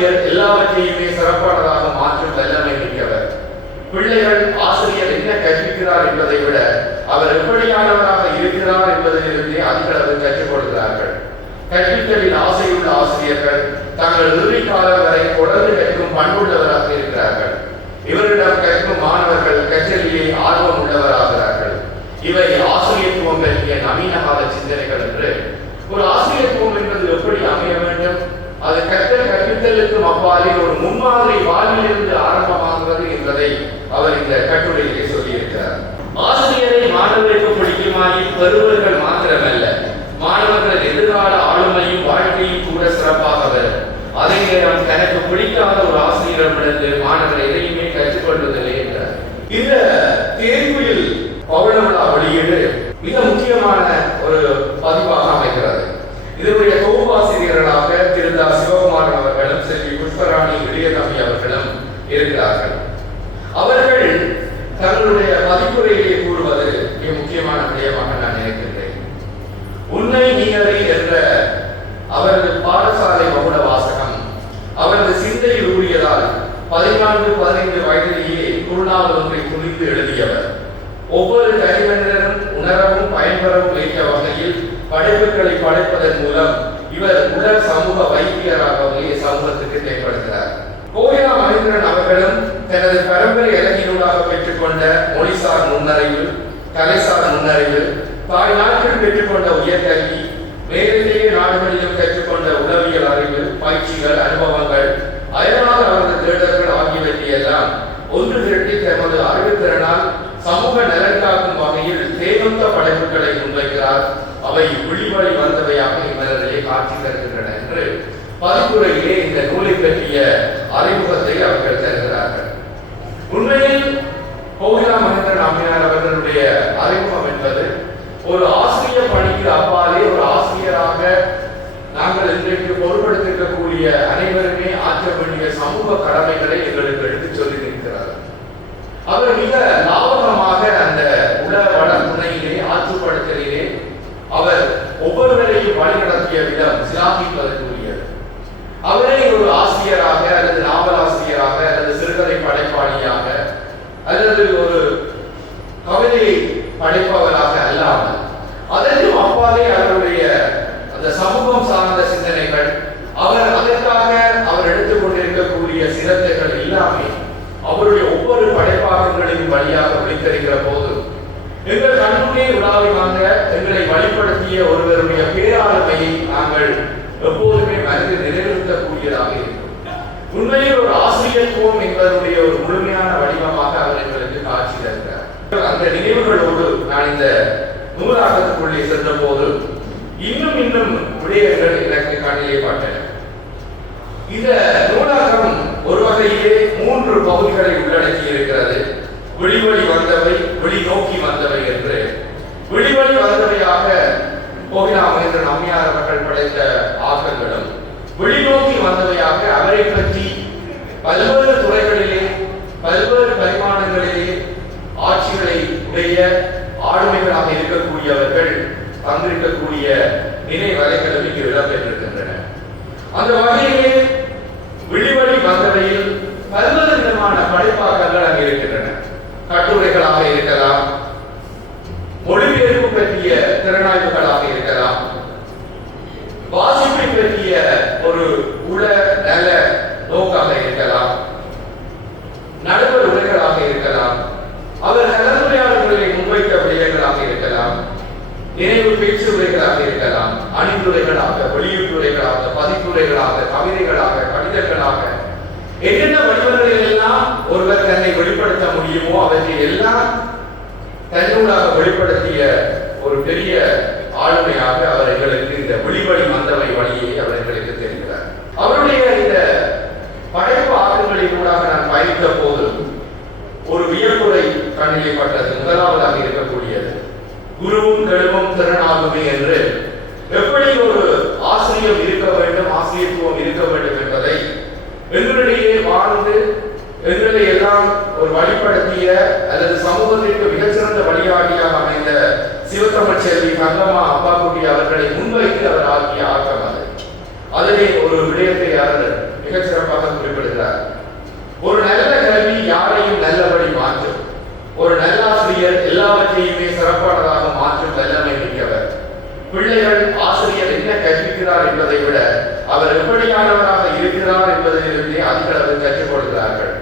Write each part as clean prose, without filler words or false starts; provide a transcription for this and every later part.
ஆசிரியர் எல்லாவற்றையுமே சிறப்பானதாக மாற்றும் வல்லமை மிக்கவர். பிள்ளைகள் ஆசிரியர் என்ன கற்பிக்கிறார் என்பதை விட அவர் எப்படியானவராக இருக்கிறார் என்பதிலிருந்தே அதிகளவு கற்றுக் கொடுக்கிறார்கள். கற்பித்தலில் ஆசையுள்ள ஆசிரியர்கள் தங்கள் இறுதி காலம் வரை தொடர்ந்து கற்கும் பண்புள்ளவராக இருக்கிறார்கள். இவரிடம் கற்கும் மாணவர்கள் கற்றலிலே ஆர்வம் உள்ளவராகிறார்கள். இவை ஆசிரியத்துவம் பற்றிய நவீன கால சிந்தனைகள் என்று. ஒரு ஆசிரியத்துவம் என்பது எப்படி அமைய வேண்டும்? அது கற்பித்தலுக்கும் அப்பாலே ஒரு முன்மாதிரி வாழ்விலிருந்து ஆரம்பமாகிறது என்பதை அவர் இந்த கட்டுரையிலே சொல்லியிருக்கிறார். ஆசிரியரை மாணவருக்கு பிடிக்குமாயின் பெறுவர்கள் மாத்திரமல்ல, மாணவர்கள் எதிர்கால ஆளுமையும் வாழ்க்கையும் கூட சிறப்பாக வரும். அதே நேரம் தனக்கு பிடிக்காத ஒரு ஆசிரியரிடமிருந்து மாணவர் எதையுமே கற்றுக்கொள்வதில்லை என்றார். இந்த தேர்வில் பவளவிழா வெளியீடு மிக முக்கியமான ஒரு பதிவாக அமைகிறது. இதனுடைய தொகுப்பாசிரியர்களாக திருந்தா சிவகுமாரன் அவர்களும் செல்வி புஷ்பராணி இளையதம்பி அவர்களும் இருக்கிறார்கள். அவர்கள் தங்களுடைய பதிப்புரையிலே கூறுவது மிக முக்கியமான விடயமாக நான் நினைக்கின்றேன். உன்னை நீயறி என்ற அவரது பாடசாலை மகுட வாசகம் அவரது சிந்தையில் ஊறியதால் 14-15 வயதிலேயே குறுநாவல் ஒன்றை துணிந்து எழுதியவர். ஒவ்வொரு தனிமனிதரும் உணரவும் பயன்பெறவும் ஏற்ற வகையில் படைப்புகளை படைப்பதன் மூலம் இவர் உடல் சமூக வைத்தியராகவே சமூகத்துக்கு தேவைப்படுகிறார். கோயிலா மகேந்திரன் அவர்களும் தனது பரம்பரை இலக்கியங்களாக பெற்றுக்கொண்ட மொழிசார் நுண்ணறிவு, கலைசார் நுண்ணறிவு, தாய் நாட்டில் பெற்றுக்கொண்ட உயர்கல்வி, மேற்கத்திய நாடுகளிலும் கற்றுக்கொண்ட உளவியல் அறிவு, பயிற்சிகள், அனுபவங்கள், அயலால் அவரது தேடல்கள் ஆகியவற்றையெல்லாம் ஒன்று திரட்டி தமது அறிவுத்திறனால் சமூக நலன் காக்கும் வகையில் தேவந்த படைப்புகளை முன்வைக்கிறார். அவை விழிவழி வந்தவையாக இம்மலரிலே காட்சி தருகின்றன என்று பதிப்புரையிலே இந்த நூலை பற்றிய அறிமுகத்தை அவர்கள் தருகிறார்கள். உண்மையில் கோகிலா மகேந்திரன் அம்மையார் அவர்களுடைய அறிமுகம் என்பது ஒரு ஆசிரியர் பணிக்கு அப்பாலே ஒரு ஆசிரியராக நாங்கள் இன்றைக்கு பொருட்படுத்திருக்கக்கூடிய அனைவருமே ஆற்ற வேண்டிய சமூக கடமைகளை எங்களுக்கு எடுத்துச் சொல்லி நிற்கிறார். அவர் மிக லாபகமாக அந்த உள வள துணையிலே ஆற்றுப்படுத்தலிலே அவர் ஒவ்வொருவரையும் வழிநடத்திய விதம் சிலாகிப்பதற்குரியது. அவரை ஒரு ஆசிரியராக அல்லது நாவலாசிரியராக அல்லது சிறுகதை படைப்பாளியாக அல்லது ஒரு கவிதை படைப்பவராக அல்லாமல் அதற்கும் அப்பாலே அவருடைய அந்த சமூகம் சார்ந்த சிந்தனைகள், அவர் அதற்காக அவர் எடுத்துக்கொண்டிருக்கக்கூடிய சிரத்தைகள் எல்லாமே அவருடைய ஒவ்வொரு படைப்பாளர்களையும் வழியாக வெளித்தருகிற போது எங்கள் கண்முன்னே உலாவி வாங்க எங்களை வழிபடுத்திய ஒருவருடைய பேராளுமையை நாங்கள் எப்போதுமே மனதில் நிலைநிறுத்தக்கூடியதாக இருக்கும். உண்மையில் ஒரு ஆசிரியத்துவம் என்பதனுடைய ஒரு முழுமையான வடிவமாக அவர் எங்களுக்கு காட்சி தருகிறார். அந்த நினைவுகளோடு நான் இந்த நூலாக்கத்துக்குள்ளே சென்ற போது இன்னும் விடயங்கள் எனக்கு கண்ணிலே பட்டன. இந்த நூலாக்கம் ஒரு வகையிலே 3 பகுதிகளை உள்ளடக்கி இருக்கிறது. வெளிவழி வந்தவை, வெளி நோக்கி வந்தவை என்று. வெளிவழி வந்தவையாக கோகிலா மகேந்திரன் அம்மையார் அவர்கள் படைத்த ஆக்கங்களும், வெளிநோக்கி வந்தவையாக அவரை பற்றி பல்வேறு துறைகளிலே பல்வேறு பரிமாணங்களிலே ஆட்சிகளை உடைய ஆளுமைகளாக இருக்கக்கூடியவர்கள் பங்கிருக்கக்கூடிய நினைவலைகளும் இங்கு இடம்பெற்றிருக்கின்றன. அந்த வகையிலே வெளிவழி வந்தவையில் பல்வேறு விதமான படைப்பாக்கங்கள் அங்கே இருக்கின்றன. கட்டுரைகளாக இருக்கலாம், மொழிபெயர்ப்பு பற்றிய திறனாய்வுகளாக இருக்கலாம், வாசிப்பை பற்றிய ஒரு உள நல நோக்காக இருக்கலாம், நடுவர் உரைகளாக இருக்கலாம், அவர் கலந்துரையாடல்களை முன்வைத்த விடயங்களாக இருக்கலாம், நினைவு பேச்சு உரைகளாக இருக்கலாம், அணிந்துரைகளாக, வெளியீட்டுரைகளாக, பதிப்புரைகளாக, கவிதைகளாக, கடிதங்களாக, என்னென்ன வடிவங்களில் எல்லாம் ஒருவர் தன்னை வெளிப்படுத்த முடியுமோ அவற்றை எல்லாம் தன்னூடாக வெளிப்படுத்திய ஒரு பெரிய ஆளுமையாக அவர் எங்களுக்கு இந்த வெளிவழி வந்தவை வழியை அவர் எங்களுக்கு தெரிகிறார். அவருடைய இந்த படைப்பு ஆக்கங்களின் ஊடாக நான் பயணித்த போது ஒரு வியப்புரை கண்ணிலே பட்டது. முதலாவதாக இருக்கக்கூடியது குருவும் கெழுவும் திறனாகுமே என்று எப்படி ஒரு ஆசிரியம் இருக்க வேண்டும், ஆசிரியத்துவம் இருக்க வேண்டும் என்பதை எங்களிடையே வாழ்ந்து எங்களை எல்லாம் ஒரு வழிபடுத்திய அல்லது சமூகத்திற்கு மிகச்சிறந்த வழிகாட்டியாக அமைந்த சிவத்தமிழ் செல்வி தங்கம்மா அப்பாக்குட்டி அவர்களை முன்வைத்து அவர் ஆக்கிய ஆக்கம் அது. அதிலே ஒரு விடயத்தை அவர் மிகச்சிறப்பாக கற்கிறார் என்பதை விட அவர் எப்படியானவராக இருக்கிறார் என்பதிலிருந்தே அதிக அளவில் கற்றுக்கொள்கிறார்கள்.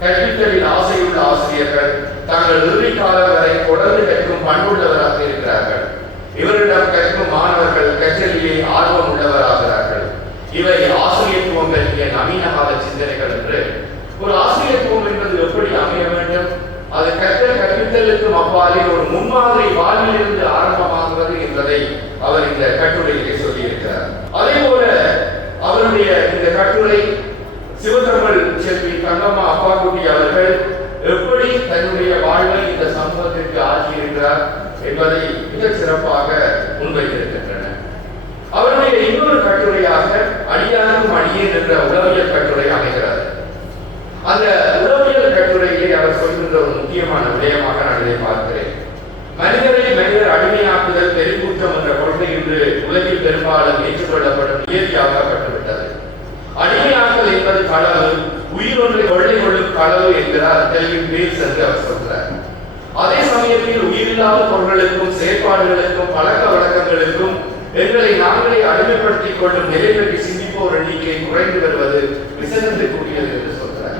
கற்பித்தலில் ஆசையுள்ள ஆசிரியர்கள் தாங்கள் இறுதி காலம் வரை தொடர்ந்து கற்கும் பண்புள்ளவராக இருக்கிறார்கள். இவரிடம் கற்கும் மாணவர்கள் கற்றலிலே ஆர்வம் உள்ளவராகிறார்கள். இவை ஆசிரியத்துவம் பற்றிய நவீன கால சிந்தனைகள் என்று. ஒரு ஆசிரியத்துவம் என்பது எப்படி அமைய வேண்டும்? அது கற்பித்தலுக்கும் அப்பாலே ஒரு முன்மாதிரி வாழ்விலிருந்து ஆரம்பமாகிறது என்பதை அவர் இந்த கட்டுரையிலே சொல்லியிருக்கிறார். அதே போல அவருடைய இந்த கட்டுரை சிவத்தமிழ் செல்வி தங்கம்மா அப்பாக்குட்டி அவர்கள் எப்படி தன்னுடைய வாழ்வை இந்த சமூகத்திற்கு ஆற்றியிருக்கிறார் என்பதை மிக சிறப்பாக முன்வைத்திருக்கின்றன. அவருடைய இன்னொரு கட்டுரையாக அடியாருக்கும் அடியேன் என்ற உளவியல் கட்டுரை அமைகிறது. அந்த உளவியல் கட்டுரையிலே அவர் சொல்கின்ற ஒரு முக்கியமான விடயமாக நான் இதை பார்க்கிறேன். மனிதரை மனிதர் அடிமையாக்குதல் பெருங்குற்றம் என்ற கொள்கை இன்று உலகில் பெரும்பாலும் ஏற்றுக்கொள்ளப்படும் இயற்கையாக்கப்பட்டுவிட்டது. அடிமையாக்கல் என்பது களவு, உயிர் ஒன்றை கொள்ளை கொள்ளும் களவு என்கிறார் கெல்வின் பீல்ஸ் என்று அவர் சொல்கிறார். அதே சமயத்தில் உயிரில்லாத பொருட்களுக்கும் செயற்பாடுகளுக்கும் பழக்க வழக்கங்களுக்கும் எங்களை நாங்களே அடிமைப்படுத்திக் கொள்ளும் நிலை பற்றி சிந்திப்போர் எண்ணிக்கை குறைந்து வருவது விசனத்திற்குரியது என்று சொல்கிறார்.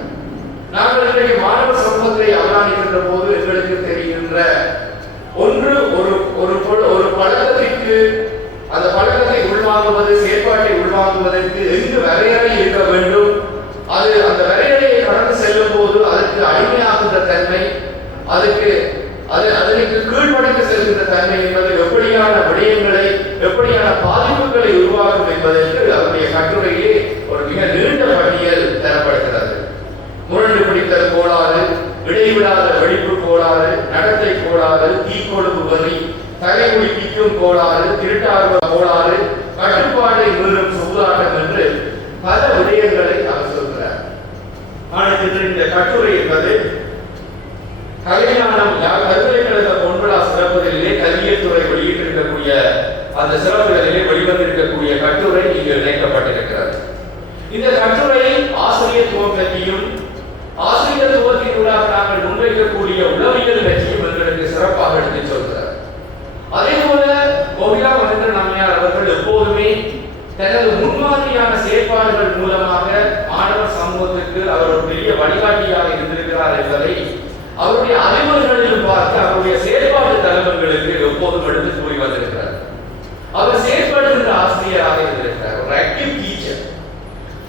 நாங்கள் இன்றைய மாணவ சமூகத்தை அவதானிக்கின்ற போது எங்களுக்கு தெரிகின்ற ஒன்று ஒரு பழக்கத்திற்கு அந்த பழக்கத்தை உள்வாங்குவது, செயற்பாட்டை உள்வாங்குவதற்கு எங்கு வரையறை இருக்க வேண்டும், அது அந்த வரையறையை கடந்து செல்லும் போது அதற்கு அடிமையாகுகின்ற தன்மை, அதற்கு கீழ்ப்படைந்து செல்கின்ற தன்மை என்பது எப்படியான விடயங்களை, எப்படியான பாதிப்புகளை உருவாக்கும் என்பதற்கு அவருடைய கட்டுரையிலே ஒரு மிக நீண்ட பட்டியல் தரப்படுகிறது. முரண்டு பிடித்தல் கோளாறு, இடைவிடாத வெடிப்பு கோளாறு, நடத்தை கோளாறு, தீக்கொழுப்பு வரி, தலைமுடிப்பிக்கும் கோளாறு, திருட்டார்வ கோளாறு, கட்டுப்பாட்டை மீறும் சூதாட்டம் என்று பல விடயங்களை அவர் சொல்கிறார். ஆனால் இந்த கட்டுரை என்பது கலைஞானம் பல்கலைக்கழக பொன்விழா சிறப்புகளிலே கல்வியல் துறை வெளியிட்டிருக்கக்கூடிய அந்த சிறப்புகளிலே வெளிவந்திருக்கக்கூடிய கட்டுரை இங்கு இணைக்கப்பட்டிருக்கிறது. இந்த கட்டுரை ஆசிரியத்துவம் பற்றியும் ஆசிரியத்துவத்தினூடாக நாங்கள் முன்வைக்கக்கூடிய உளவியல் பற்றியும் எங்களுக்கு சிறப்பாக எடுத்துச் சொல்கிறார். அதே போல கோவிலா மகேந்திரன் அம்மையார் அவர்கள் எப்போதுமே தனது முன்மாதிரியான செயற்பாடுகள் மூலமாக மாணவர் சமூகத்திற்கு அவர் ஒரு பெரிய வழிகாட்டியாக இருந்திருக்கிறார் என்பதை அவருடைய அறிவுரைகளிலும் பார்த்து அவருடைய செயற்பாட்டு தலைவர்களுக்கு எப்போதும் எடுத்து கூறி வந்திருக்கிறார். அவர் செயற்படுகின்ற ஆசிரியராக இருந்திருக்கிறார், ஒரு ஆக்டிவ் டீச்சர்.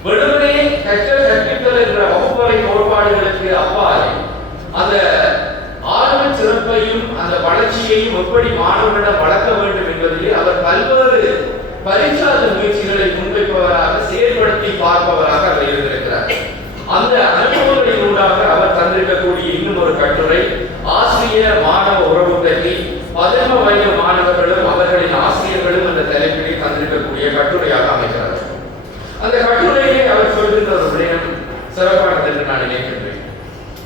வெறுமனே கற்பித்தல் என்ற வகுப்பறை கோட்பாடுகளுக்கு அப்பாலே அந்த ஆளுமை சிறப்பையும் அந்த வளர்ச்சியையும் எப்படி மாணவர்களிடம் வளர்க்க வேண்டும் என்பதிலே அவர் பல்வேறு பரிசாத முயற்சிகளை முன்வைப்பவராக, செயல்படுத்தி பார்ப்பவராக அவர் இருந்திருக்கிறார். அந்த அனுபவங்களின் ஊடாக அவர் தந்திருக்கக்கூடிய இன்னும் ஒரு கட்டுரை ஆசிரிய மாணவ உறவு பற்றி 11 வயது மாணவர்களும் அவர்களின் ஆசிரியர்களும் என்ற தலைப்பிலே தந்திருக்கக்கூடிய கட்டுரையாக அமைக்கிறார். அந்த கட்டுரையிலே அவர் சொல்கின்ற ஒரு விடயம் சிறப்பானது என்று நான் நினைக்கின்றேன்.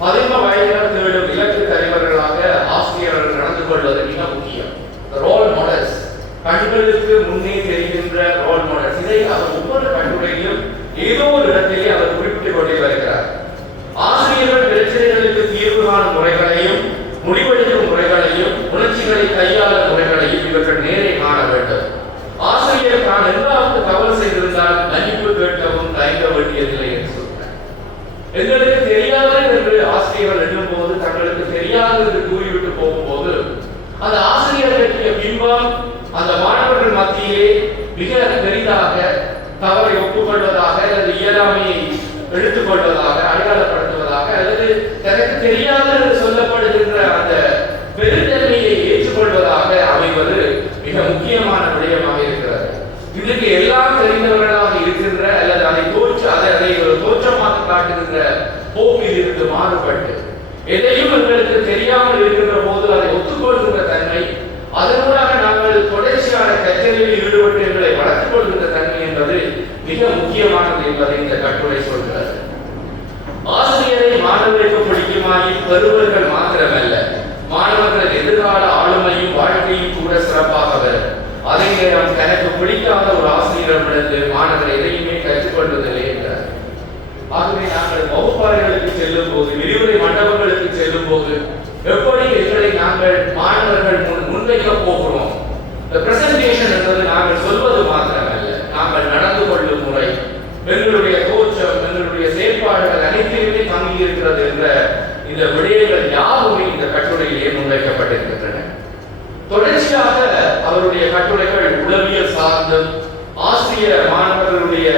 11 வயதினர் தேடும் இலக்கு தலைவர்களாக ஆசிரியர்கள் நடந்து கொள்வது மிக முக்கியம். ரோல் மாடல்ஸ், கண்களுக்கு முன்னே தெரிகின்ற ரோல் மாடல்ஸ். இதை அவர் ஒவ்வொரு கட்டுரையிலும் ஏதோ ஒரு இடத்திலே அவர் குறிப்பிட்டுக் கொண்டே வருகிறார். ஆசிரியர்கள் பிரச்சனைகளுக்கு தீர்வு காணும் முறைகளையும், முடிவெடுக்கும் முறைகளையும், உணர்ச்சிகளை கையாளும் முறைகளையும் இவர்கள் நேரே காண வேண்டும். ஆசிரியர் தான் எந்தாவது தவறு செய்திருந்தால் மன்னிப்பு கேட்கவும் தயங்க வேண்டியதில்லை என்று சொல்கிறார். எங்களுக்கு தெரியாது என்று ஆசிரியர்கள் எண்ணும் போது, தங்களுக்கு தெரியாது என்று கூறிவிட்டு போகும்போது அந்த ஆசிரியர் பற்றிய பிம்பம் அந்த மாணவர்கள் மத்தியிலே மிக பெரிதாக தவறை ஒப்புக்கொள்வதாக அல்லது இயலாமையை எடுத்துக்கொள்வதாக, அடையாளப்படுத்துவதாக அல்லது தனக்கு தெரியாது என்று சொல்லப்படுகின்ற அந்த பெருந்தன்மையை ஏற்றுக்கொள்வதாக அமைவது மிக முக்கியமான விடயமாக இருக்கிறது. இன்றைக்கு எல்லாம் தெரிந்தவர்களாக இருக்கின்ற அல்லது அதை ஒரு தோற்றமாக காட்டுகின்ற போக்கில் இருந்து மாறுபட்டு எதையும் எங்களுக்கு தெரியாமல் இருக்கின்ற போது அதை ஒத்துக்கொள்கின்ற தன்மை, அதனூடாக நாங்கள் தொடர்ச்சியான கற்றலில் ஈடுபட்டு எங்களை வளர்த்துக் கொள்கின்ற தன்மை என்பது மிக முக்கியமானது என்பதை இந்த கட்டுரை சொல்கிறது. ஆசிரியரை மாணவருக்கு பிடிக்குமாயின் பெறுவர்கள் மாத்திரமல்ல, மாணவர்கள் எதிர்கால ஆளுமையும் வாழ்க்கையும் கூட சிறப்பாக வரும். அதே நேரம் தனக்கு பிடிக்காத ஒரு ஆசிரியரிடமிருந்து மாணவர் எதையுமே கற்றுக்கொள்வதில்லை என்றார். ஆகவே நாங்கள் வகுப்பறைகளுக்கு செல்லும் போது, விரிவுரை மண்டபங்களுக்கு செல்லும் போது எப்படி எங்களை நாங்கள் மாணவர்கள் முன்வைக்க போகிறோம். இந்த பிரசன்டேஷன் என்பது நாங்கள் சொல்வது மாத்திரமல்ல, ஆசிரிய மாணவர்களுடைய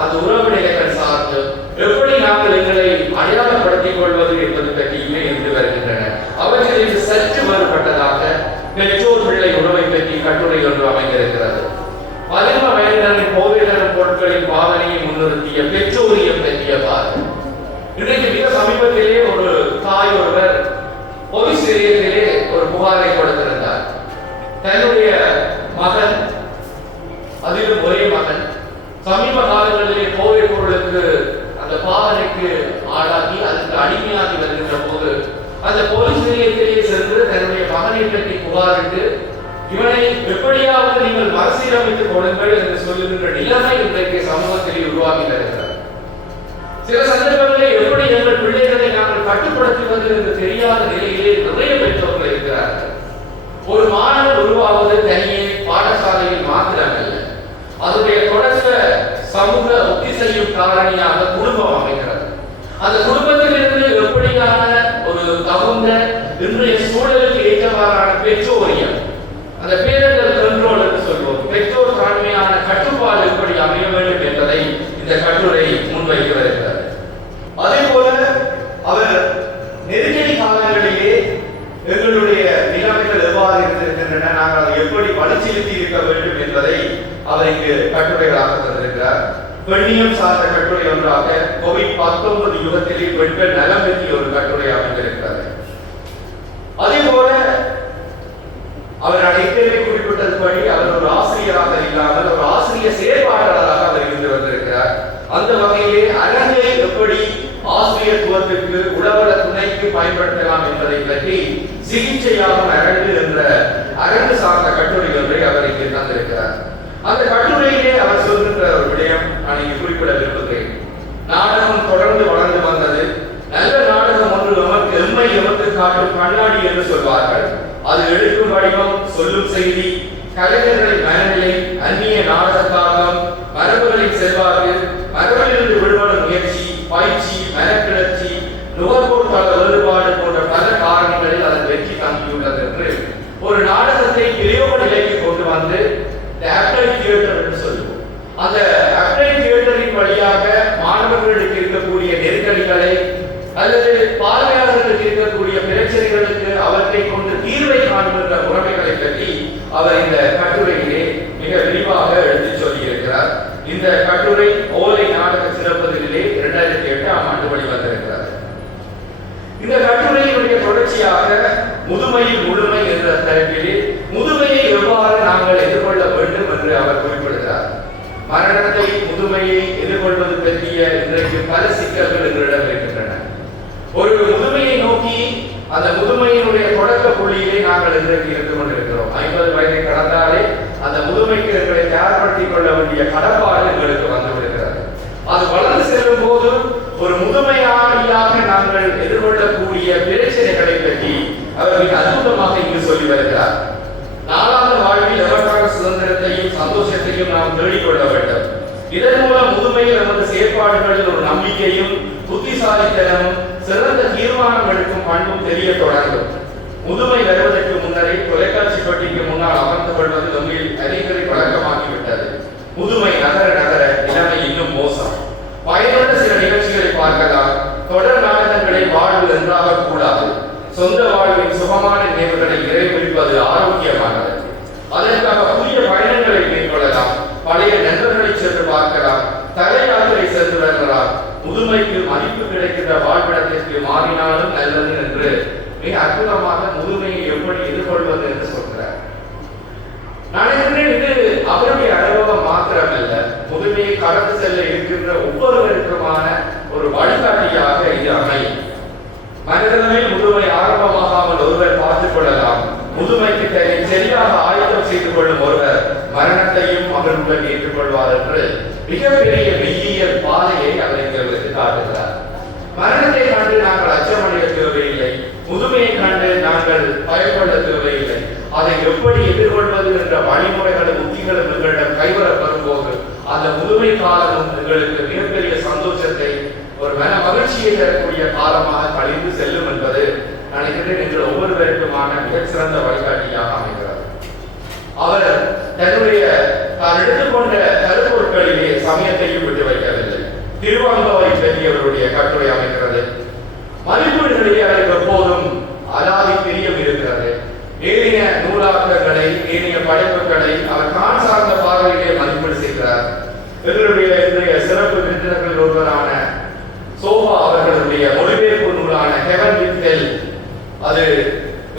அந்த உறவு நிலைகள் சார்ந்து எப்படி நாங்கள் எங்களை அடையாளப்படுத்திக் கொள்வது என்பது பற்றியுமே இருந்து வருகின்றன. அவற்றில் சற்று வேறுபட்டதாக பெற்றோர் பிள்ளை உறவை பற்றி கட்டுரை ஒன்று அமைந்திருக்கிறது. 11 வயதினரின் போதை தரும் பொருட்களின் பாவனையை முன்னிறுத்திய பெற்றோரியம் பற்றிய பார்வை. இன்றைக்கு மிக சமீபத்திலே ஒரு தாய் ஒருவர் போலீஸ் நிலையத்திலே ஒரு புகாரை கொடுத்திருந்தார். தன்னுடைய மகன், அதிலும் ஒரே மகன், சமீப காலங்களிலே போதைப் பொருளுக்கு அந்த பாவனைக்கு ஆளாகி அதற்கு அடிமையாகி வருகின்ற போது அந்த போலீஸ் நிலையத்திலேயே சென்று தன்னுடைய மகனை பற்றி புகாரிட்டு இவனை எப்படியாவது நீங்கள் மறுசீரமைத்துக் கொடுங்கள் என்று சொல்லுகின்ற நிலைமை இன்றைக்கு சமூகத்திலே உருவாகி வருகிறது. சில சந்தர்ப்பங்களில் எப்படி எங்கள் பிள்ளைகளை நாங்கள் கட்டுப்படுத்துவது என்று தெரியாத நிலையிலே நிறைய பெற்றோர்கள் இருக்கிறார்கள். ஒரு மாணவர் உருவாவது தனியே பாடசாலையில் மாத்திரமல்ல, அதனுடைய தொடக்க சமூக ஒத்திசையும் காரணியாக குடும்பம் அமைகிறது. அந்த குடும்பத்திலிருந்து எப்படியான ஒரு தகுந்த இன்றைய சூழலுக்கு ஏற்றவாறான பெற்றோரியம், அந்த பேரண்டல் கண்ட்ரோல் என்று சொல்வோம், பெற்றோர் தாழ்மையான கட்டுப்பாடு எப்படி அமைய வேண்டும் என்பதை இந்த கட்டுரை முன்வைக்க வருகிறது. அதே போல அவர் நெருக்கடி காலங்களிலே எங்களுடைய நிலைமைகள் எவ்வாறு இருந்திருக்கின்றன, நாங்கள் அதை எப்படி வலுச்செலுத்தி இருக்க வேண்டும் என்பதை அவர் இங்கு கட்டுரைகளாக தந்திருக்கிறார். பெண்ணியம் சார்ந்த கட்டுரை ஒன்றாக கோவிட்-19 யுகத்திலே பெண்கள் நலம் பற்றிய ஒரு கட்டுரை அமைந்திருக்கிறது. அதே போல அவர் அடிக்கடி குறிப்பிட்டதுபடி அவர் ஒரு ஆசிரியராக இல்லாமல் ஒரு ஆசிரியர் செயற்பாட்டாளராக அவர் இருந்து வந்திருக்கிறார். அந்த வகையிலே அரங்கை எப்படி ஆசிரியத்துவத்திற்கு உளவல துணைக்கு பயன்படுத்தலாம் என்பதை பற்றி சிகிச்சையாகும் அரங்கு என்ற அரங்கு சார்ந்த கட்டுரை ஒன்றை அவர் இங்கு தந்திருக்கிறார். அந்த கட்டுரையிலே அவர் சொல்கின்ற ஒரு விடயம் நான் இங்கு குறிப்பிட விரும்புகிறேன். நாடகம் தொடர்ந்து வளர்ந்து வந்தது. நல்ல நாடகம் ஒன்று எம்மை எமக்கு காட்டும் கண்ணாடி என்று சொல்வார்கள். அது எடுக்கும் வடிவம், சொல்லும் செய்தி, கலைஞர்களின் மனநிலை, அந்நிய நாடகத்தாக்கம், மரபுகளின் செல்வாக்கு, மரபிலிருந்து விடுபடும் முயற்சி, பயிற்சி, மனக்கிளர்ச்சி, நுகர்வோர் பல வேறுபாடு போன்ற பல காரணங்களில் அதன் வெற்றி தங்கியுள்ளது என்று ஒரு நாடகத்தை பிரயோக நிலைக்கு கொண்டு வந்து அப்ளைட் தியேட்டர் என்று சொல்லுவோம். அந்த அப்ளைட் தியேட்டரின் வழியாக மாணவர்களுக்கு இருக்கக்கூடிய நெருக்கடிகளை அல்லது பார்வையாளர்களுக்கு இருக்கக்கூடிய பிரச்சனைகளுக்கு அவற்றை கொண்டு தீர்வை காண்கின்ற முறைமைகளை பற்றி அவர் இந்த கட்டுரையிலே மிக விரிவாக எடுத்துச் சொல்லியிருக்கிறார். இந்த கட்டுரை ஓலை நாடக சிறப்பதிலே 2008ஆம் ஆண்டு வெளிவந்திருக்கிறார். இந்த கட்டுரையினுடைய தொடர்ச்சியாக முதுமையில் முழுமை என்ற தலைப்பிலே முதுமையை எவ்வாறு நாங்கள் எதிர்கொள்ள வேண்டும் என்று அவர் குறிப்பிடுகிறார். மரணத்தை, முதுமையை எதிர்கொள்வது பற்றிய இன்றைக்கு பல சிக்கல்கள் எங்களிடம் இருக்கின்றன. ஒரு முதுமையை நோக்கி அந்த முதுமையினுடைய தொடக்க புள்ளியிலே நாங்கள் இன்றைக்கு இருந்து கொண்டிருக்கிறோம். 50 வயதை கடந்தாலே அந்த முதுமைக்கு எங்களை தயார்படுத்திக் கொள்ள வேண்டிய கடப்பாடு எங்களுக்கு வந்துவிடுகிறது. அது வளர்ந்து செல்லும் போது ஒரு முதுமையாளியாக நாங்கள் எதிர்கொள்ளக்கூடிய பிரச்சனைகளை பற்றி அவர் மிக அற்புதமாக இங்கு சொல்லி வருகிறார். நாளாந்த வாழ்வில் எவற்றான சுதந்திரத்தையும் சந்தோஷத்தையும் நாம் தேடிக்கொள்ள வேண்டும். இதன் மூலம் முதுமையில் நமது செயற்பாடுகளில் ஒரு நம்பிக்கையும் புத்திசாலித்தனமும் சிறந்த தீர்மானம் எடுக்கும் பண்பும் தெரிய தொடங்கும். முதுமை வருவதற்கு முன்னரே தொலைக்காட்சி பெட்டிக்கு முன்னால் அமர்ந்து கொள்வது நம்மில் அனைவரை வழக்கமாகிவிட்டது. முதுமை நகர நகர நிலைமை இன்னும் மோசம். பயனுள்ள சில நிகழ்ச்சிகளை பார்க்கலாம். தொடர் நாடகங்களை வாழ்வு என்றாக கூடாது. சொந்த வாழ்வின் சுகமான நினைவுகளை இறைவிப்பது ஆரோக்கியமானது. அதற்காக புதிய பயணங்களை மேற்கொள்ளலாம். பழைய நண்பர்களை சென்று பார்க்கலாம். தலை யாத்திரை சென்று வரலாம். முதுமைக்கு மதிப்பு கிடைக்கின்ற வாழ்விடத்திற்கு மாறினாலும் நல்லது என்று மிக அற்புதமாக முதுமையை எப்படி எதிர்கொள்வது என்று சொல்கிறார். இது அவருடைய அனுபவம் மாத்திரமல்ல, முதுமையை கடந்து செல்ல இருக்கின்ற ஒவ்வொருவருக்குமான ஒரு வழிகாட்டியாக இது அமையும். மனிதனில் முதுமை ஆரம்பமாகாமல் ஒருவர் பார்த்துக் கொள்ளலாம். முதுமைக்கு சரியாக ஆயத்தம் செய்து கொள்ளும் ஒருவர் மரணத்தையும் அவர்களுடன் ஏற்றுக்கொள்வார் என்று மிகப்பெரிய மெய்யியல் பாதையை அவர் எங்களுக்கு காட்டுகிறார். மரணத்தை கண்டு நாங்கள் அச்சமடைய தேவையில்லை. முதுமையை கண்டு நாங்கள் பயப்பட தேவையில்லை. அதை எப்படி எதிர்கொள்வது என்ற வழிமுறைகளும் உத்திகளும் எங்களிடம் கைவரப்படும் போது அந்த முதுமை காலமும் எங்களுக்கு மிகப்பெரிய சந்தோஷத்தை, ஒரு மன மகிழ்ச்சியை தரக்கூடிய காலமாக கழிந்து செல்லும் என்பது நினைக்கிறேன் எங்கள் ஒவ்வொருவருக்குமான மிகச்சிறந்த வழிகாட்டியாக அமைகிறது. அவர் தன்னுடைய தான் எடுத்துக்கொண்ட பேசியிருக்கிறார். எங்களுடைய இன்றைய சிறப்பு விருந்தினர்கள் ஒருவரான சோபா அவர்களுடைய மொழிபெயர்ப்பு நூலான ஹெவன் வித் ஹெல், அது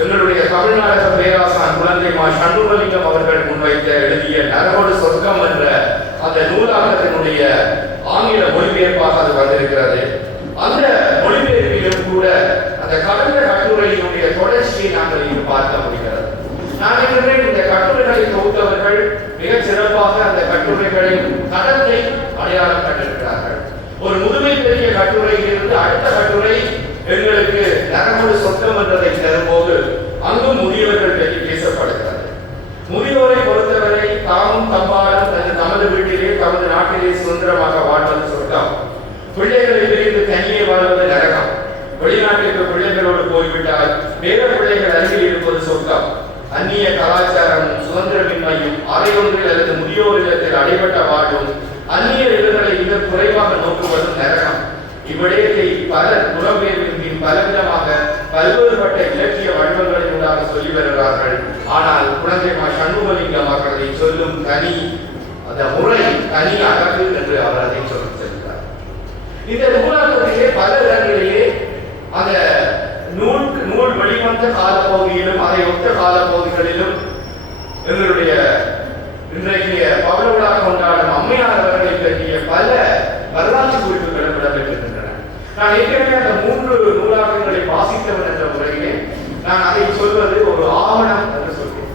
எங்களுடைய தமிழ்நாடக பேராசான் குழந்தை மா சண்முகலிங்கம் அவர்கள் முன்வைத்த எழுதிய நரகோடு சொர்க்கம் என்ற அந்த நூலாக்கத்தினுடைய ஆங்கில மொழிபெயர்ப்பாக அது வந்திருக்கிறது. அந்த மொழிபெயர்ப்பிலும் கூட அந்த கடந்த கட்டுரையினுடைய தொடர்ச்சியை நாங்கள் இங்கு பார்க்க முடிகிறது. நான் நினைக்கிறேன் இந்த கட்டுரைகளை தொகுத்தவர்கள் மிக சிறப்பாக அந்த கட்டுரைகளின் தடத்தை அடையாளம் கண்டிருக்கிறார்கள். ஒரு முதுமை பெரிய கட்டுரையிலிருந்து அடுத்த கட்டுரை எங்களுக்கு நரகோடு சொர்க்கம் என்றதை தரும்போது அங்கும் முதியவர்கள் பற்றி பேசப்படுகிறது. முதியோரை பொறுத்தவரை தாமும் தம்பாலும் தமது வீட்டிலே தமது நாட்டிலே சுதந்திரமாக வாழ்வது சொர்க்கம், பிள்ளைகளை பிரிந்து தனியே வாழ்வது நரகம், வெளிநாட்டிற்கு பிள்ளைகளோடு போய்விட்டால் வேற பிள்ளைகள் அருகில் இருப்பது சொர்க்கம், அந்நிய கலாச்சாரமும் சுதந்திரமின்மையும் அறையொன்றில் அல்லது முதியோர் இல்லத்தில் அடைபட்ட வாழ்வும் அந்நிய இடங்களை மிக குறைவாக நோக்குவதும் நரகம். இவ்விடயத்தை பலர் புறம்பெயர்வின் பலவிதமாக பல்வேறுபட்ட இலக்கிய வடிவங்களினூடாக சொல்லி வருகிறார்கள். ஆனால் குழந்தை மா சண்முகலிங்கம் அவர்களை சொல்லும் தனி அந்த முறை தனி அழகு என்று அவர் அதை சொல்கிறார். இந்த நூலாக்கத்திலே பல இடங்களிலே அந்த நூல் வெளிவந்த காலப்பகுதியிலும் அதை ஒத்த காலப்பகுதிகளிலும் எங்களுடைய இன்றைக்கு பவள விழா கொண்டாடும் அம்மையார் அவர்களை பற்றிய பல வரலாற்று குறிப்புகளும் இடம்பெற்றிருக்கின்றன. நான் ஏற்கனவே அந்த 3 நூலாக்கங்களை வாசித்தவன் என்ற முறையிலே நான் அதை சொல்வது ஒரு ஆவணம் என்று சொல்கிறேன்.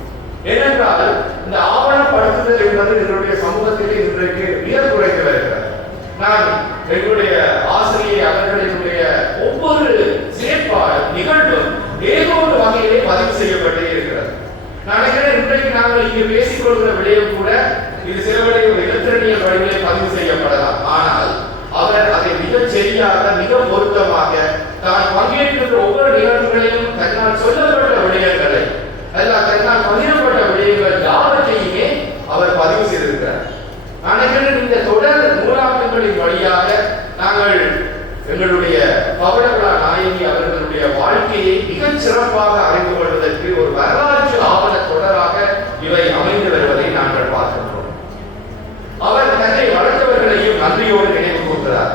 ஏனென்றால் இந்த ஆவணப்படுத்துதல் என்பது எங்களுடைய சமூகத்திலே இன்றைக்கு மிக குறைந்து வருகிறது. நான் எங்களுடைய ஆசிரியை அவர்களினுடைய ஒவ்வொரு செயற்பாடு நிகழ்வும் ஏதோ ஒரு வகையிலே பதிவு செய்யப்பட்டே இருக்கிறது. நான் நினைக்கிறேன் இன்றைக்கு நாங்கள் இங்கே பேசிக் கொள்கிற விடயம் கூட இது சிலவடைய ஒரு இலத்திரனியல் வழியிலே பதிவு செய்யப்படலாம். ஆனால் அவர் அதை மிகச் சரியாக மிக பொருத்தமாக தான் பங்கேற்கின்ற ஒவ்வொரு நிகழ்வுகளையும் தன்னால் சொல்லப்பட்ட விடயங்களை அல்ல தன்னால் பகிரப்பட்ட விடயங்கள் யாவற்றையுமே அவர் பதிவு செய்திருக்கிறார். நான் நினைக்கிறேன் இந்த தொடர் நூலாக்கங்களின் வழியாக நாங்கள் எங்களுடைய பவள விழா நாயகி அவர்களுடைய வாழ்க்கையை மிகச் சிறப்பாக அறிந்து கொள்வதற்கு ஒரு வரலாற்று ஆவண தொடராக இவை அமைந்து வருவதை நாங்கள் பார்க்கின்றோம். அவர் தன்னை வளர்த்தவர்களையும் நன்றியோடு நினைவு கூறுகிறார்.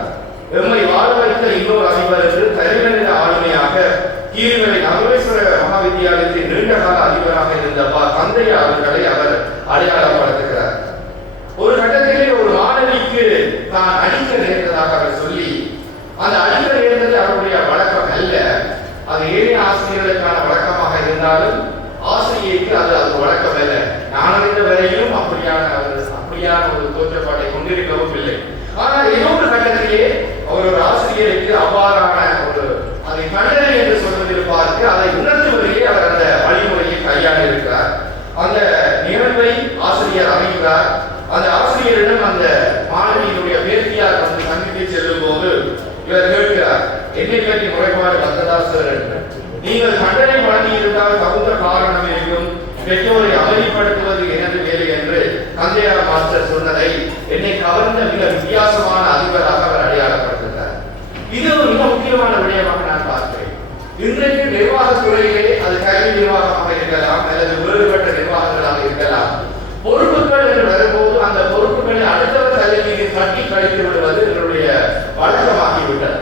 எம்மை வாழ வைத்த இன்னொரு அதிபர் என்று தரிமனித ஆளுமையாக கீழ்நிலை நவலேஸ்வர மகாவித்தியாலயத்தின் நீண்டகால அதிபராக இருந்த தந்தையா அவர்களை அவர் அடையாளப்படுத்துகிறார். ஒரு கட்டத்திலே ஒரு மாணவிக்கு தான் அடிக்க நேர்ந்ததாக அவர் சொல்லி, அந்த அடிக்க நேர்ந்தது அவருடைய வழக்கம் அல்ல, அது ஏழை ஆசிரியர்களுக்கான வழக்கமாக இருந்தாலும் ஆசிரியருக்கு அது வழக்கம் அல்ல. நான் அறிந்த வரையிலும் அப்படியான ஒரு தோற்றப்பாட்டை கொண்டிருக்கவும் இல்லை. ஆனால் ஏதோ ஒரு கட்டத்திலே அவர் ஒரு ஆசிரியருக்கு அவ்வாறான ஒரு அதை கண்டனை என்று சொல்வதில் பார்த்து அதை உணர்த்துவதிலே அவர் அந்த வழிமுறையை கையாளி இருக்கிறார். அந்த நிகழ்வை ஆசிரியர் அறிகிறார். அந்த ஆசிரியரிடம் அந்த மாணவியினுடைய பேத்தியார் வந்து சந்தித்து செல்லும் போது இவர் கேட்கிறார், என்னை பற்றி முறைப்பாடு வந்ததா சார் என்று. நீங்கள் கண்டனை வழங்கி இருந்தால் தகுந்த காரணம் இருக்கும், பெற்றோரை அமைதிப்படுத்துவது எனது வேலை என்று தந்தையார் மாஸ்டர் சொன்னதை என்னை கவர்ந்த மிக வித்தியாசமான அதிபராக அவர் அடையாளப்படுத்துகிறார். இது ஒரு மிக முக்கியமான விடயமாக நான் பார்க்கிறேன். இன்றைக்கு நிர்வாகத்துறையிலே அது கல்வி நிர்வாகமாக இருக்கலாம் அல்லது வேறுபட்ட நிர்வாகங்களாக இருக்கலாம். பொறுப்புகள் என்று வரும்போது அந்த பொறுப்புகளை அடுத்தவர் தலைமையில் தட்டி கழித்து விடுவது என்னுடைய வழக்கமாகிவிட்டது.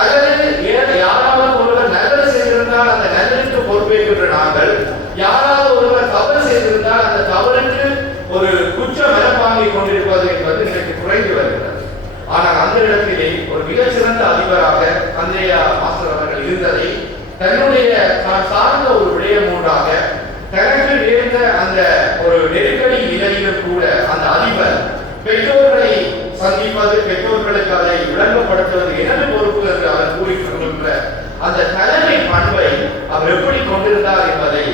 அல்லது யாராவது ஒருவர் நல்லது செய்திருந்தால் அந்த நல்லதுக்கு பொறுப்பேற்கின்ற நாங்கள், யாராவது ஒருவர் தவறு செய்திருந்தால் அந்த தவறுக்கு ஒரு குற்ற மனப்பாங்கை கொண்டிருப்பது என்பது எனக்கு குறைந்து வருகிறது. ஆனால் அந்த இடத்திலே ஒரு மிகச்சிறந்த அதிபராக தந்தையா மாஸ்டர் அவர்கள் இருந்ததை தன்னுடைய தான் சார்ந்த ஒரு விடயம் ஊடாக தனக்கு நேர்ந்த அந்த ஒரு நெருக்கடி நிலையிலும் கூட அந்த அதிபர் பெற்றோர்களை சந்திப்பது, பெற்றோர்களுக்கு அதை விளங்கப்படுத்துவது எனது பொறுப்பு என்று அவர் கூறிக்கொள்கின்ற அந்த தலைமை பண்பை அவர் எப்படி கொண்டிருந்தார் என்பதை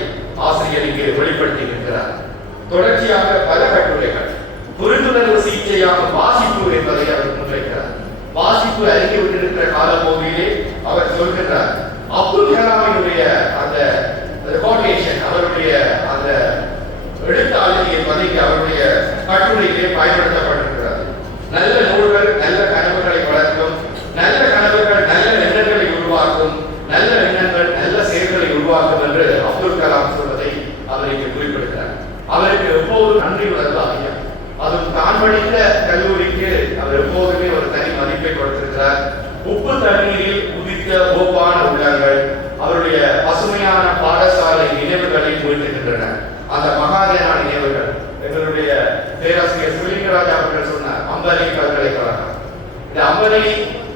ஆசிரியர் இங்கே வெளிப்படுத்தி இருக்கிறார். தொடர்ச்சியாக பல கட்டுரைகள் புரிந்துணர்வு சிகிச்சையாக வாசிப்பு என்பதை அவர் முன்வைக்கிறார். வாசிப்பு அறிந்துவிட்டிருக்கிற காலப்பகுதியிலே அவர் சொல்கிறார், அப்துல் கலாமினுடைய அந்த அவருடைய அந்த எழுத்தாளர் என்பதை அவருடைய கட்டுரையிலே பயன்படுத்தப்பட்டிருக்கிறது. நல்ல நூல்கள் நல்ல கனவுகளை வளர்க்கும், நல்ல கனவுகள் நல்ல எண்ணங்களை உருவாக்கும், நல்ல எண்ணங்கள் நல்ல செயல்களை உருவாக்கும் என்று அப்துல் கலாம் சொல்வதை அவர் இங்கே குறிப்பிடுகிறார். அவருக்கு எப்போதும் நன்றி உணர்வு அதிகம். அதுவும் தான் படித்த கல்லூரிக்கு அவர் எப்போதுமே ஒரு தனி மதிப்பை கொடுத்திருக்கிறார். உப்பு தண்ணீரில் உதித்த ஓப்பான உள்ளங்கள் அவருடைய பசுமையான பாடசாலை நினைவுகளை மீட்டுகின்றன. அந்த மகாஜன நினைவுகள் எங்களுடைய பேராசிரியர் சுலிங்கராஜ் அவர்கள் சொன்னார், அம்பனை பல்கலைக்கழகம். இந்த அம்பனை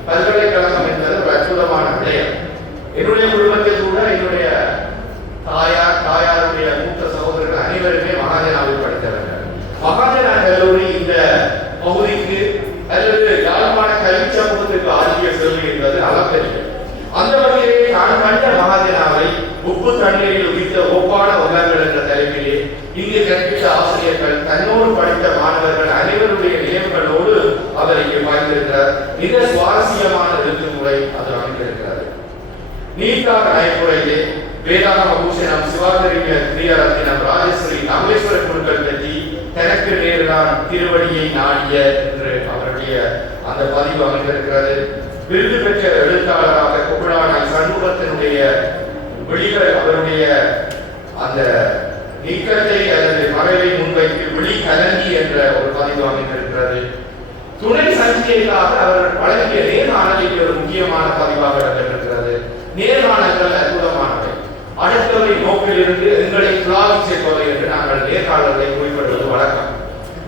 பல்கலைக்கழகம் என்பது ஒரு அற்புதமான விடயம். என்னுடைய குடும்பத்தில் கூட என்னுடைய தாயாருடைய மூத்த சகோதரர்கள் அனைவருமே மகாஜனாவில் படித்தவர்கள். மகாஜனா கல்லூரி இந்த பகுதிக்கு அல்லது யாழ்ப்பாண கல்வி சமூகத்துக்கு ஆகிய செல்வி என்பது அளப்பெரிய. அந்த வகையிலே நான் கண்ட மகாஜனாவை உப்பு தண்ணீரில் உதித்த ஒப்பான உலகங்கள் என்ற தலைப்பிலே இங்கு கற்பித்த ஆசிரியர்கள் தன்னோடு படித்த மாணவர்கள் அனைவருடைய நினைவுகளோடு அவர் இங்கே பாய்ந்திருக்கிறார். மிக சுவாரஸ்யமான எழுத்து முறை அது அமைந்திருக்கிறது. நீட்டார் நயப்புரையிலே வேதாகம பூஷணம் சிவாகரிஞர் கிரியாரத்தினம் ராஜஸ்ரீ நாமேஸ்வர குழுக்கள் பற்றி தனக்கு நேர்தான் திருவடியை நாடிய என்று அவருடைய அந்த பதிவு அமைந்திருக்கிறது. விருது பெற்ற எழுத்தாளராக குபுடான சண்முகத்தினுடைய விழிகள் அவருடைய அந்த நீக்கத்தை அல்லது மறைவை முன்வைத்து விழி கலங்கி என்ற ஒரு பதிவு அமைந்திருக்கிறது. துணை சஞ்சிகைக்காக அவர் வழங்கிய நேர்காணலில் ஒரு முக்கியமான பதிவாக இடம்பெற்றிருக்கிறது. நேர்காணல்கள் அற்புதமானவை. அடுத்தவரை நோக்கிலிருந்து எங்களை துளாவி சேர்ப்பவை என்று நாங்கள் நேர்காணலை குறிப்பிடுவது வழக்கம்.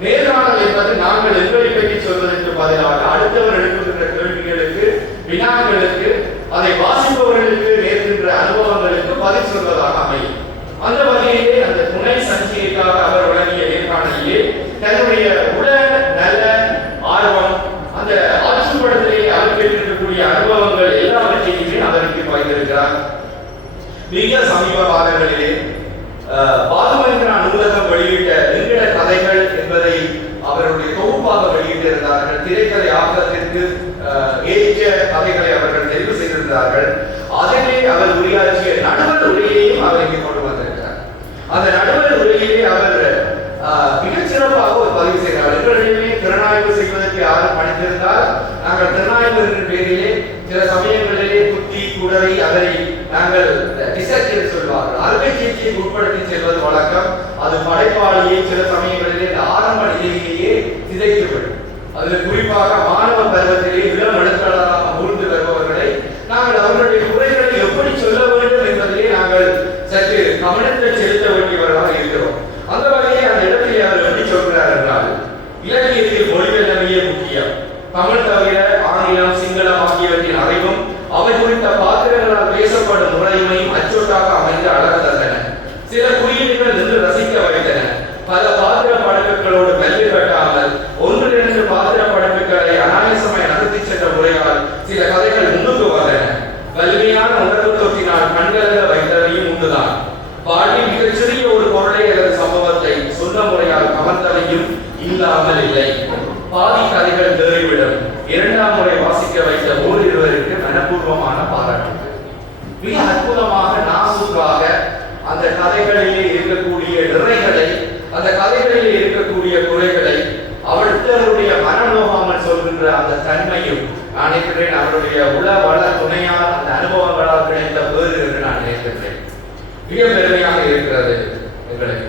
நேர்காணல் என்பது நாங்கள் எங்களை பற்றி சொல்வதற்கு பதிலாக அடுத்தவர் எழுப்புகின்ற கேள்விகளுக்கு வினாக்களுக்கு அதை வாசிப்பவர்களுக்கு நேர்கின்ற அனுபவங்களுக்கு பதில் சொல்வதாக அமையும். அந்த வகையிலே அந்த துணை சஞ்சிகைக்காக அவர் வழங்கிய நேர்காணலிலே தன்னுடைய உடல் நல ஆர்வம் அந்த ஆட்சிப்படத்திலே அவர் பெற்றிருக்கக்கூடிய அனுபவங்கள் எல்லாவற்றையுமே அவருக்கு பகிர்ந்திருக்கிறார். மிக சமீப காலங்களிலே பாதுமந்திரா நூலகம் வெளியிட்ட எங்கட கதைகள் என்பதை அவருடைய தொகுப்பாக வெளியிட்டிருந்தார்கள். திரைக்கதை ஆக்கத்திற்கு ஏற்ற கதைகளை அவர்கள் தெரிவு செய்திருந்தார்கள். அதிலே அவர் உரையாற்றிய நடுவர் உரையையும் அவர் இங்கே கொண்டு வந்திருக்கிறார். அந்த நடுவர் உரையிலே அவர் மிகச்சிறப்பாக ஒரு பதிவு செய்கிறார். எங்களிடையே திறனாய்வு செய்வதற்கு யாரும் படித்திருந்தால் நாங்கள் திறனாய்வு என்ற பேரிலே சில சமயங்களிலே குத்தி குடரை அதனை நாங்கள் டிசர்ட் சொல்வார்கள் அறுவை சிகிச்சையை உட்படுத்தி செல்வது வழக்கம். அது படைப்பாளியை சில சமயங்களிலே ஆரம்ப நிலையிலேயே சிதைக்கப்படும். அதில் குறிப்பாக மாணவ பருவத்திலே இளம் எழுத்தாளராக ஊர்ந்து வருபவர்களை நாங்கள் அவர்களுடைய குறைகளை எப்படி சொல்ல வேண்டும் என்பதிலே நாங்கள் சற்று கவனத்தை செலுத்த வேண்டியவர்களாக இருக்கிறோம். அந்த வகையை அந்த இடத்திலே அவர் எப்படி சொல்கிறார் என்றால், இலக்கியத்தில் மொழிபெயர்மையே முக்கியம். தமிழ் தவிர ஆங்கிலம் சிங்களம் ஆகியவற்றின் அறிவும் அவை குறித்த பாத்திரங்களால் பேசப்படும் முறைமையும் அச்சொட்டாக அமைந்து அழகு தந்தன. சில குறியீடுகள் நின்று ரசிக்க வைத்தன. பல பாத்திர படைப்புகளோடு மெல்ல கட்டாமல் ஒன்று இரண்டு பாத்திர படைப்புகளை அனாயசமாய் நடத்தி சென்ற முறையால் சில கதைகள் முன்னுக்கு வந்தன. வலிமையான உணர்வு தொற்றினால் கண்கலங்க வைத்தவையும் உண்டுதான். பாட்டில் மிகச் சிறிய ஒரு பொருளை அல்லது சம்பவத்தை சொன்ன முறையால் கவர்ந்தவையும் இல்லாமல் இல்லை. பாதி கதைகள் தேறிவிடும். இரண்டாம் முறை வாசிக்க வைத்த ஓரிருவருக்கு மனப்பூர்வமான பாராட்டுகள். மிக அற்புதமாக நாசூக்காக அந்த கதைகளிலே இருக்கக்கூடிய நிறைகளை அந்த கதைகளிலே இருக்கக்கூடிய குறைகளை அவருடைய மனம் நோகாமல் சொல்கின்ற அந்த தன்மையும் நான் நினைக்கிறேன் அவருடைய உள வள துணையால் அந்த அனுபவங்களால் கிடைத்த பேறு என்று நான் நினைக்கின்றேன். மிக பெருமையாக இருக்கிறது எங்களுக்கு.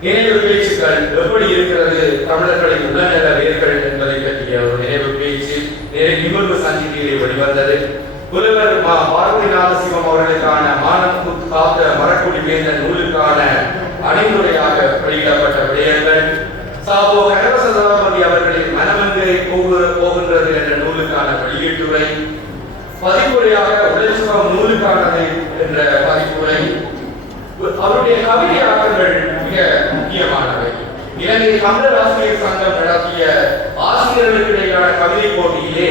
நினைவு பேச்சுக்கள் எப்படி இருக்கிறது தமிழர்களின் உளநல வேர்கள் என்பதை பற்றிய ஒரு நினைவு பேச்சு நிகழ்வு சஞ்சிகையிலே வெளிவந்தது. புலவர் பார்வதிநாத சிவம் அவர்களுக்கான மானம் காத்த மரக்குடி வேந்தன் நூலுக்கான அணிந்துரையாக வெளியிடப்பட்ட விடயங்கள், சாபோ கனகசதாபதி அவர்களின் மனமங்கை போகின்றது என்ற நூலுக்கான வெளியீட்டுரை, பதிப்புரையாக உழைச்சுகம் நூலுக்கானது என்ற பதிப்புரை, அவருடைய கவிதை ஆக்கங்கள் மிக முக்கியமானவை. இலங்கை தமிழர் ஆசிரியர் சங்கம் நடத்திய ஆசிரியர்களுக்கு இடையிலான கவிதை போட்டியிலே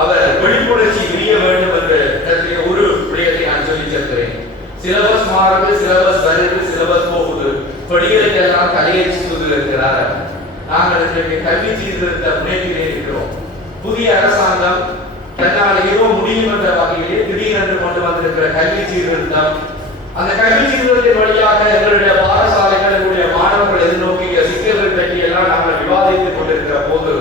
அவர் வெளிப்புணர்ச்சி விரிய வேண்டும் என்ற ஒரு விடயத்தை நான் சொல்லி செல்கிறேன். சிலபஸ் மாறுது, சிலபஸ் வருது, சிலபஸ் போகுது, படிகளுக்கு எல்லாம் தலையேற்றி இருக்கிறார். நாங்கள் இன்றைக்கு கல்வி சீர்திருத்த முன்னேற்றிலே இருக்கிறோம். புதிய அரசாங்கம் தன்னால் ஏதோ முடியும் என்ற வகையிலே திடீரென்று கொண்டு வந்திருக்கிற கல்வி சீர்திருத்தம், அந்த கல்வி சீர்திருத்தத்தின் வழியாக எங்களுடைய பாடசாலைகள் எங்களுடைய மாணவர்கள் எதிர்நோக்கிய சிக்கல்கள் பற்றி எல்லாம் நாங்கள் விவாதித்துக் கொண்டிருக்கிற போது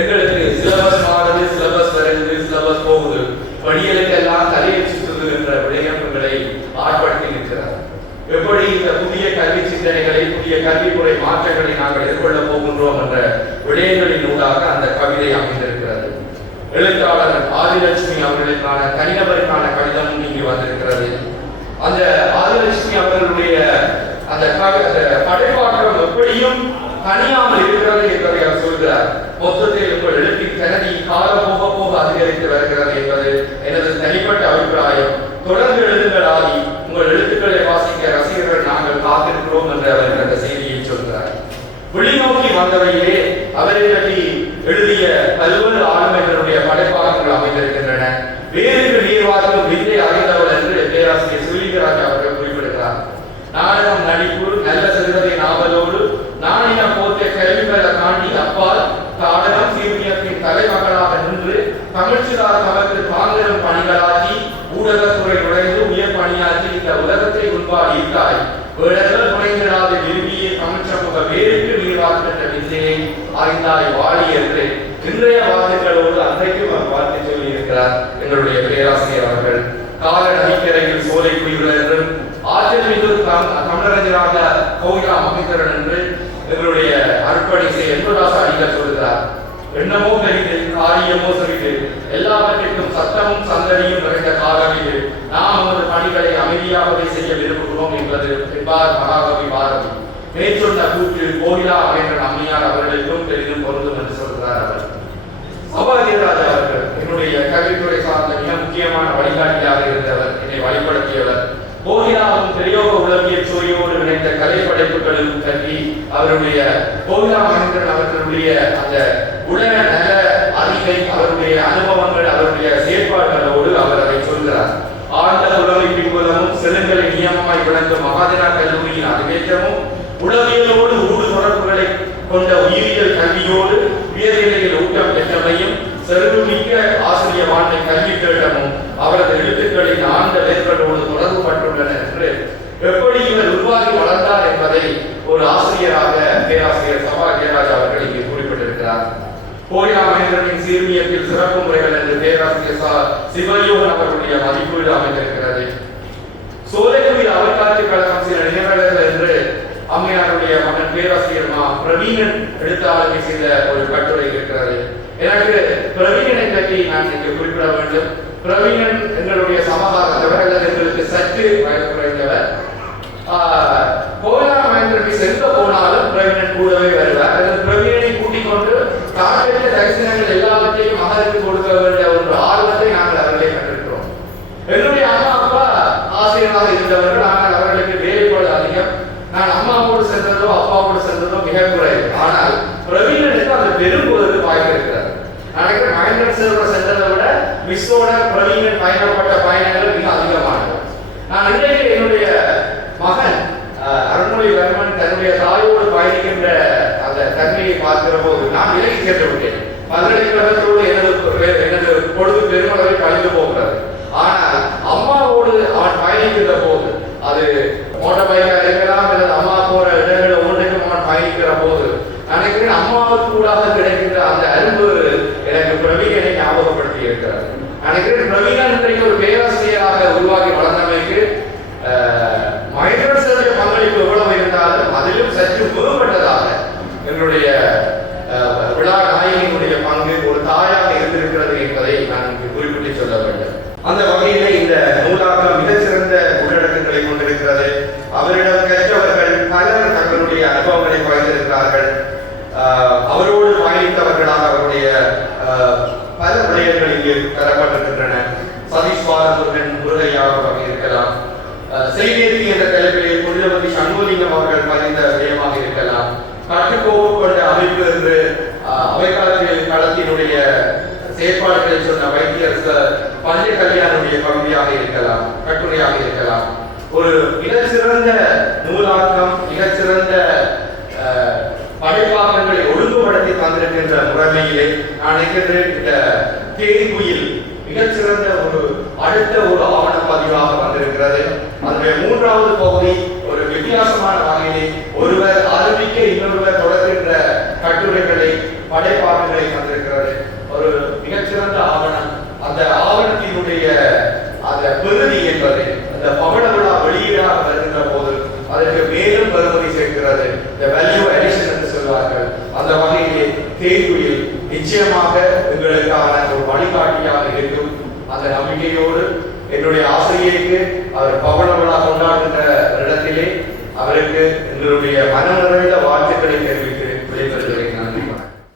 எங்களுக்கு சிலபஸ் மாறுது, சிலபஸ் வருது, சிலபஸ் போகுது, படிகளுக்கு எல்லாம் தலையேற்றுவது என்ற விடயங்களை ஆட்படுத்தி இருக்கிறார். எப்படி இந்த புதிய கல்வி சிந்தனைகளை புதிய கல்வி முறை மாற்றங்களை நாங்கள் எதிர்கொள்ள போகின்றோம் என்ற விடயங்களின் ஊடாக அந்த கவிதை அமைந்திருக்கிறது. எழுத்தாளர் ஆதிலட்சுமி அவர்களுக்கான தனிநபருக்கான கடிதமும் இங்கு வந்திருக்கிறது. அந்த ஆதிலட்சுமி அவர்களுடைய அந்த படைப்பாற்றல் எப்படியும் தனியாமல் இருக்கிறது என்பதை அவர் சொல்கிறார். மொத்தத்தில் உங்கள் எழுத்தின் கனதி காலம் போக போக அதிகரித்து வருகிறது என்பது எனது தனிப்பட்ட அபிப்பிராயம். தொடர்ந்து எழுதுங்களாகி உங்கள் எழுத்துக்களை வாசிக்க ரசிகர்கள் நாங்கள் காத்திருக்கிறோம் என்று அவர் அந்த செய்தியை சொல்கிறார். விழிநோக்கி வந்தவையிலே அவரை பற்றி எழுதிய பல்வேறு ஆளுமைகளுடைய படைப்பாளர்கள் அமைந்திருக்கின்றன. வேறு நீர்வாக்கும் வித்தை அறிந்தவர் என்று பேராசிரியர் சுலிங்கராஜ் அவர்கள் குறிப்பிடுகிறார். நாடகம், நடிப்பு, நல்ல சிறுகதை நாவலோடு நானின போற்ற கல்விகளை தாண்டி அப்பால் நாடகம் சீர்மியத்தின் தலைமகளாக நின்று தமிழ்ச்சிதார் தமக்கு தாங்கரும் பணிகளாக்கி ஊடகத்துறை நுழைந்து உயர் பணியாற்றி இந்த உலகத்தை உள்பாடி இருக்காய் வேடர்கள் நுழைந்திடாத விரும்பிய தமிழ் சமூக வேருக்கு நீர்வார்க்கின்ற வித்தையை அறிந்தாய் வாழி என்று இன்றைய வார்த்தைகளோடு அன்றைக்கும் அவர் வார்த்தை சொல்லி இருக்கிறார் எங்களுடைய பேராசிரியர் அவர்கள். கால நதிக்கரையில் சோலை குயில்கள் என்றும் ஆற்றல் மீது தமிழறிஞராக கோயிலா மகிந்தரன் என்று எங்களுடைய அர்ப்பணிசை என்பதாச அடிகள் சொல்கிறார். எண்ணமோ பெரிது, காரியமோ சிறிது, எல்லாவற்றிற்கும் சத்தமும் சந்தடியும் நிறைந்த காலம் இது. நாம் நமது பணிகளை அமைதியாகவே செய்ய விரும்புகிறோம் என்பது என்பார் மகாகவி பாரதி. மேற்சொன்ன கூற்று கோயிலா மகேந்திரன் அம்மையார் அவர்களுக்கும் பெரிதும் பொருந்தும் என்று சொல்கிறார் அவர். சபாதிராஜா அவர்கள் என்னுடைய கல்வித்துறை சார்ந்த மிக முக்கியமான வழிகாட்டியாக இருந்தவர், என்னை வழிபடுத்தியவர். கோகிலாவும் பெரியோக உலகியல் சுவையோடு இணைந்த கலை படைப்புகளும் கல்வி அவருடைய கோகிலா மகேந்திரன் அவர்களுடைய அந்த உலக நல அறிவை, அவருடைய அனுபவங்கள், அவருடைய செயற்பாடுகளோடு அவர் அதை சொல்கிறார். ஆழ்ந்த புலமை பின்புலமும் செலுங்கலை நியமமாய் விளங்கும் மகாஜனா கல்லூரியின் அதிவேற்றமும் உளவியலோடு ஊடு தொடர்புகளை கொண்ட உயிரியல் கல்வியோடு உயர்நிலையில் ஊட்டம் பெற்றமையும் செருமிக்க ஆசிரிய வாழ்க்கை கல்வி தேட்டமும் அவரது எழுத்துக்களின் ஆழ்ந்த வேர்களோடு தொடர்பு பட்டுள்ளன என்று எப்படி இவர் உருவாகி வளர்ந்தார் என்பதை ஒரு ஆசிரியராக பேராசிரியர் சபா ஜெயராஜ் அவர்கள் இங்கே குறிப்பிட்டிருக்கிறார். கோயிலா மகேந்திரனின் சீர்மியத்தில் சிறப்பு முறைகள் என்று பேராசிரியர் சிவயோகன் அவர்களுடைய மதிப்பீடு அமைந்திருக்கிறது. சோலைக்குயில் அவர்காட்சி கழகம் சில நிகழ்வுகள் என்று அம்மையாருடைய மகன் பேராசிரியர் பிரவீணன் எடுத்த ஆளுமை செய்த ஒரு கட்டுரை இருக்கிறது. எனக்கு பிரவீணனை பற்றி நான் இங்கு குறிப்பிட வேண்டும். பிரவீணன் எங்களுடைய சமகாலத்தவர் அல்லது எங்களுக்கு சற்று வயது குறைந்தவர். கோயிலா மகேந்திரனை சென்று போனாலும் பிரவீணன் கூடவே வருவார். அல்லது பிரவீணனை கூட்டிக் கொண்டு காட்டிய தரிசனங்கள் எல்லாவற்றையும் மகனுக்கு கொடுக்க வேண்டிய ஒரு ஆர்வத்தை நாங்கள் அவர்களே கண்டிருக்கிறோம். என்னுடைய அம்மா அப்பா ஆசிரியராக இருந்தவர்கள், ஆனால் அவர்களுக்கு வேலைப்பாடு அதிகம். நான் அம்மாவோடு சென்றதோ அப்பாவோடு சென்றதோ மிக குறைவு. ஆனால் பிரவீணனுக்கு அந்த பெரும்பொழுது வாய்ப்பு இருக்கிறார். நினைக்கிறேன் மகேந்திரன் செல்வ சென்றதை விட மிஸ்ஸோட பிரவீணன் பயணப்பட்ட பயணங்கள் மிக அதிகமானது. நான் இன்றைக்கு என்னுடைய மகன் அருண்மொழிவர்மன் தன்னுடைய தாயோடு பயணிக்கின்ற அந்த தன்மையை பார்க்கிற போது நான் விலகி சென்று விட்டேன். பல்கலைக்கழகத்தோடு எனது பொழுது பெருமளவில் கழிந்து போகிறது. ஆனால் அம்மாவோடு அவன் பயணிக்கின்ற போது, அது மோட்டார் பைக்கா இருக்கலாம் அல்லது அம்மா போற இடங்களை ஒன்றைக்கும் அவன் பயணிக்கிற போது நினைக்கிறேன் அம்மாவுக்கு கூடாக கிடைக்கின்ற அந்த அன்பு எனக்கு பிரவீணனை ஞாபகப்படுத்தி இருக்கிறார். நினைக்கிறேன் பிரவீணன் இன்றைக்கு ஒரு பேராசிரியராக உருவாகி வளர்ந்தமைக்கு மகேந்திரனுடைய பங்களிப்பு எவ்வளவு இருந்தாலும் அதிலும் சற்று மேம்பட்டதாக எங்களுடைய விழா நாயகியினுடைய பங்கு ஒரு தாயாக இருந்திருக்கிறது என்பதை நான் குறிப்பிட்டு சொல்ல வேண்டும். அந்த வகையிலே இந்த நூலாக்கம் மிகச்சிறந்த உள்ளடக்கங்களை கொண்டிருக்கிறது. அவரிடம் கற்றவர்கள் பலர் தங்களுடைய அனுபவங்களை பகிர்ந்திருக்கிறார்கள். அவரோடு பயணித்தவர்களாக அவருடைய பல விடயங்கள் இங்கே தரப்பட்டிருக்கின்றன. சதீஷ் பாலமுருகன் முருகையாக இருக்கலாம், செய்தி என்ற தலைப்பிலே புனிதவதி சண்முகலிங்கம் அவர்கள் பதிந்த விடயமாக இருக்கலாம், கட்டுக்கோப்பு கொண்ட அமைப்பு என்று அவைக்காலத்தில் களத்தினுடைய செயற்பாடுகளை சொன்ன வைத்தியர் பஞ்ச கல்யாணுடைய பகுதியாக இருக்கலாம், கட்டுரையாக இருக்கலாம். ஒரு மிகச்சிறந்த நூலாக்கம், மிகச்சிறந்த படைப்பாக்கங்களை ஒழுங்குபடுத்தி தந்திருக்கின்ற முறைமையிலே நான் நினைக்கின்றேன் இந்த தேதிக்குயில் மிகச்சிறந்த ஒரு அடுத்த ஒரு ஆவண பதிவாக வந்திருக்கிறது. அதனுடைய மூன்றாவது பகுதி ஒரு வித்தியாசமான வகையிலே ஒருவர் ஆரம்பிக்க இன்னொருவர் தொடர்கின்ற கட்டுரைகளை படைப்பாக்கங்களை தந்திருக்கிறது. ஒரு மிகச்சிறந்த ஆவணம். அந்த ஆவணத்தினுடைய அந்த பெருதி என்பதை அந்த பவள விழா வெளியீடாக வருகின்ற போது அதற்கு மேலும் பெருமதி சேர்க்கிறது. இந்த வேல்யூ அடிஷன் என்று சொல்வார்கள். அந்த வகையிலே கேள்வியில் நிச்சயமாக எங்களுக்கான ஒரு வழிகாட்டியாக இருக்கும். அந்த நம்பிக்கையோடு என்னுடைய ஆசிரியருக்கு அவர் பவள விழா கொண்டாடுகின்ற இடத்திலே அவருக்கு எங்களுடைய மனம் நிறைந்த வாழ்த்து